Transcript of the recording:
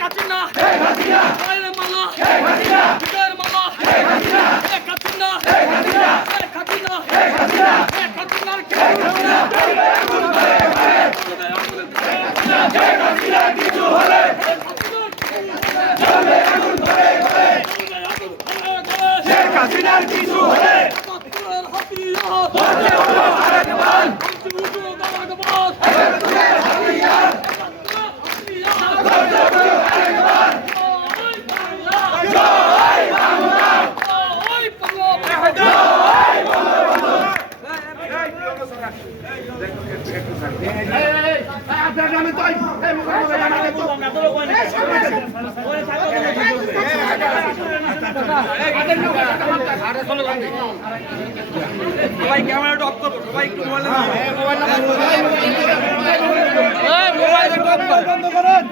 কাচিনা মায়ের মালা বিজয়ের মালা কাচিনা কাচিনার কিছু হলে কাচিনার কিছু হলে সবাই ক্যামেরাটা অফ করবো সবাই একটু মোবাইল বন্ধ করেন।